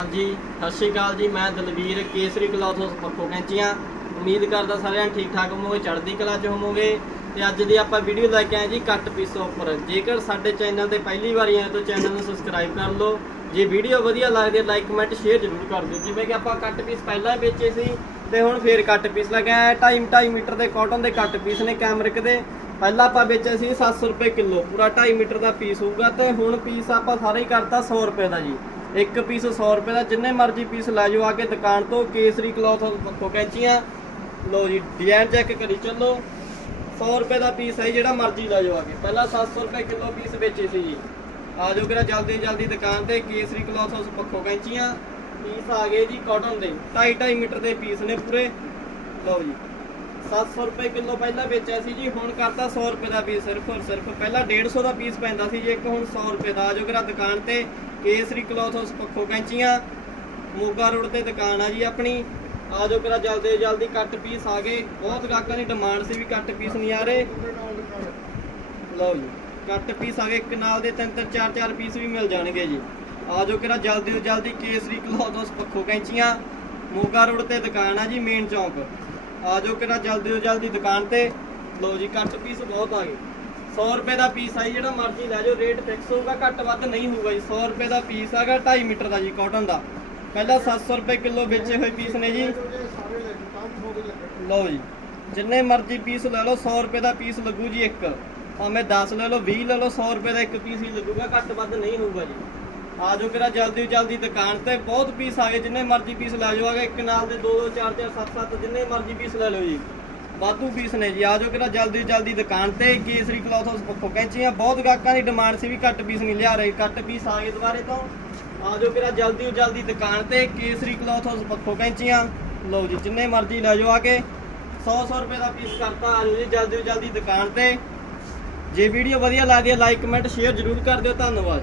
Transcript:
ਹਾਂਜੀ, ਸਤਿ ਸ਼੍ਰੀ ਅਕਾਲ ਜੀ, ਮੈਂ ਦਲਵੀਰ ਕੇਸਰੀ ਕਲੌਥ ਹਾਊਸ ਪੱਖੋ ਕੈਂਚੀਆਂ। ਉਮੀਦ ਕਰਦਾ ਸਾਰਿਆਂ ਠੀਕ ਠਾਕ ਹੋਵੋਗੇ, ਚੜ੍ਹਦੀ ਕਲਾ 'ਚ ਹੋਵੋਗੇ। ਤੇ ਅੱਜ ਦੀ ਆਪਾਂ ਵੀਡੀਓ ਲੈ ਕੇ ਆਏ ਜੀ ਕੱਟ ਪੀਸ ਉੱਪਰ। ਜੇਕਰ ਸਾਡੇ ਚੈਨਲ ਤੇ ਪਹਿਲੀ ਵਾਰੀ ਆਏ ਤਾਂ ਚੈਨਲ ਨੂੰ ਸਬਸਕ੍ਰਾਈਬ ਕਰ ਲਓ। ਜੇ ਵੀਡੀਓ ਵਧੀਆ ਲੱਗਦੀ ਹੈ, ਲਾਈਕ, ਕਮੈਂਟ, ਸ਼ੇਅਰ ਜ਼ਰੂਰ ਕਰ ਦਿਓ। ਜਿਵੇਂ ਕਿ ਆਪਾਂ ਕੱਟ ਪੀਸ ਪਹਿਲਾਂ ਹੀ ਵੇਚੇ ਸੀ, ਤੇ ਹੁਣ ਫੇਰ ਕੱਟ ਪੀਸ ਲੈ ਕੇ ਆਏ 2.5 2.5 ਮੀਟਰ ਦੇ ਕਾਟਨ ਦੇ ਕੱਟ ਪੀਸ ਨੇ ਕੈਮਰਿਕ ਦੇ। ਪਹਿਲਾਂ ਆਪਾਂ ਵੇਚਿਆ ਸੀ 700 ਰੁਪਏ ਕਿਲੋ, ਪੂਰਾ 2.5 ਮੀਟਰ ਦਾ ਪੀਸ ਹੋਊਗਾ ਤੇ ਹੁਣ ਪੀਸ ਆਪਾਂ ਸਾਰਾ ਹੀ ਕਰਤਾ 100 ਰੁਪਏ ਦਾ ਜੀ। ਇੱਕ ਪੀਸ 100 ਰੁਪਏ ਦਾ, ਜਿੰਨੇ ਮਰਜ਼ੀ ਪੀਸ ਲੈ ਜਾਓ ਆ ਕੇ ਦੁਕਾਨ ਤੋਂ, ਕੇਸਰੀ ਕਲੌਥ ਪੱਖੋ ਕੈਂਚੀਆਂ। ਲਓ ਜੀ ਡਿਜ਼ਾਈਨ ਚੈੱਕ ਕਰੀ, ਚੱਲੋ। 100 ਰੁਪਏ ਦਾ ਪੀਸ ਹੈ ਜਿਹੜਾ ਮਰਜ਼ੀ ਲੈ ਜਾਓ ਆ ਕੇ ਪਹਿਲਾਂ 700 ਰੁਪਏ ਕਿਲੋ ਪੀਸ ਵੇਚੇ ਸੀ ਜੀ। ਆ ਜਾਓ ਕਿਰਾ ਜਲਦੀ ਜਲਦੀ ਦੁਕਾਨ ਤੇ, Kesari cloth house Pakho Kainchian. Piece ਆ ਗਏ ਜੀ ਕਾਟਨ ਦੇ 2.5 2.5 ਮੀਟਰ ਦੇ ਪੀਸ ਨੇ ਪੂਰੇ। ਲਓ ਜੀ। 700 ਰੁਪਏ ਕਿਲੋ ਪਹਿਲਾਂ ਵੇਚਿਆ ਸੀ ਜੀ, ਹੁਣ ਕਰਤਾ 100 ਰੁਪਏ ਦਾ ਪੀਸ ਸਿਰਫ ਔਰ ਸਿਰਫ। ਪਹਿਲਾਂ 150 ਦਾ ਪੀਸ ਪੈਂਦਾ ਸੀ ਜੀ, ਇੱਕ ਹੁਣ 100 ਰੁਪਏ ਦਾ। ਆ ਜਾਓ ਕਿਰਾ ਦੁਕਾਨ ਤੇ, ਕੇਸਰੀ ਕਲੌਥ ਹਾਊਸ ਪੱਖੋ ਕੈਂਚੀਆਂ। ਮੋਗਾ ਰੋਡ ਤੇ ਦੁਕਾਨ ਆ ਜੀ ਆਪਣੀ। ਆ ਜਾਓ ਕਿਰਾ ਜਲਦੀ ਜਲਦੀ ਕੱਟ ਪੀਸ ਆ ਗਏ। ਬਹੁਤ ਗਾਹਕਾਂ ਦੀ ਡਿਮਾਂਡ ਸੀ ਵੀ ਕੱਟ ਪੀਸ ਨਹੀਂ ਆ ਰਹੇ। ਲਓ ਜੀ, ਕੱਟ ਪੀਸ ਆ ਗਏ। ਇੱਕ ਨਾਲ ਦੇ ਤਿੰਨ ਤਿੰਨ, ਚਾਰ ਚਾਰ ਪੀਸ ਵੀ ਮਿਲ ਜਾਣਗੇ ਜੀ। ਆ ਜਾਓ ਕਿਰਾ ਜਲਦੀ ਤੋਂ ਜਲਦੀ ਕੇਸਰੀ ਕਲੌਥ ਹਾਊਸ ਪੱਖੋ ਕੈਂਚੀਆਂ। ਮੋਗਾ ਰੋਡ ਤੇ ਦੁਕਾਨ ਆ ਜੀ ਮੇਨ ਚੌਂਕ। ਆ ਜਾਓ ਕਿਰਾ ਜਲਦੀ ਤੋਂ ਜਲਦੀ ਦੁਕਾਨ ਤੇ। ਲਓ ਜੀ ਕੱਟ ਪੀਸ ਬਹੁਤ ਆ ਗਏ। 100 ਰੁਪਏ ਦਾ ਪੀਸ ਆ ਜਿਹੜਾ ਮਰਜ਼ੀ ਲੈ ਜਾਓ ਰੇਟ ਫਿਕਸ ਹੋਊਗਾ, ਘੱਟ ਵੱਧ ਨਹੀਂ ਹੋਊਗਾ ਜੀ। 100 ਰੁਪਏ ਦਾ ਪੀਸ ਆਗਾ 2.5 ਮੀਟਰ ਦਾ ਜੀ ਕਾਟਨ ਦਾ। ਪਹਿਲਾਂ 700 ਰੁਪਏ ਕਿਲੋ ਵੇਚੇ ਹੋਏ ਪੀਸ ਨੇ ਜੀ। ਲਓ ਜੀ, ਜਿੰਨੇ ਮਰਜ਼ੀ ਪੀਸ ਲੈ ਲਓ 100 ਰੁਪਏ ਦਾ ਪੀਸ ਲੱਗੂ ਜੀ ਇੱਕ। ਭਾਵੇਂ 10 ਲੈ ਲਓ 20 ਲੈ ਲਓ 100 ਰੁਪਏ ਦਾ ਇੱਕ ਪੀਸ ਹੀ ਲੱਗੂਗਾ, ਘੱਟ ਵੱਧ ਨਹੀਂ ਹੋਊਗਾ ਜੀ। ਆ ਜਾਓ ਕਿਰਾ ਜਲਦੀ ਤੋਂ ਜਲਦੀ ਦੁਕਾਨ ਤੇ। ਬਹੁਤ ਪੀਸ ਆ ਗਏ, ਜਿੰਨੇ ਮਰਜ਼ੀ ਪੀਸ ਲੈ ਜਾਓ। ਆਗੇ ਇੱਕ ਨਾਲ ਦੇ 2 2 4 4 7 7 ਜਿੰਨੇ ਮਰਜ਼ੀ ਪੀਸ ਲੈ ਲਓ ਜੀ। ਵਾਧੂ ਪੀਸ ਨੇ ਜੀ। ਆ ਜਾਓ ਕਿਰਾ ਜਲਦੀ ਤੋਂ ਜਲਦੀ ਦੁਕਾਨ ਤੇ। ਕੇਸਰੀ ਕਲੌਥ ਹਾਊਸ ਪੱਖੋਂ ਕੈਂਚੀਆਂ ਬਹੁਤ ਗਾਹਕਾਂ ਦੀ ਡਿਮਾਂਡ ਸੀ ਵੀ ਘੱਟ ਪੀਸ ਨਹੀਂ ਲਿਆ ਰਹੇ। ਘੱਟ ਪੀਸ ਆ ਗਏ ਦੁਬਾਰੇ ਤੋਂ। ਆ ਜਾਓ ਕਿਰਾ ਜਲਦੀ ਤੋਂ ਜਲਦੀ ਦੁਕਾਨ ਤੇ। ਕੇਸਰੀ ਕਲੌਥ ਹਾਊਸ ਪੱਖੋਂ ਕੈਂਚੀਆਂ। ਲਓ ਜੀ, ਜਿੰਨੇ ਮਰਜ਼ੀ ਲੈ ਜਾਓ ਆ ਕੇ। 100 100 ਰੁਪਏ ਦਾ ਪੀਸ ਕਰਤਾ ਆ ਜਾਓ ਜੀ ਜਲਦੀ ਤੋਂ ਜਲਦੀ ਦੁਕਾਨ ਤੇ। ਜੇ ਵੀਡੀਓ ਵਧੀਆ ਲੱਗਦੀ ਹੈ ਲਾਈਕ ਕਮੈਂਟ ਸ਼ੇਅਰ ਜ਼ਰੂਰ ਕਰ ਦਿਓ। ਧੰਨਵਾਦ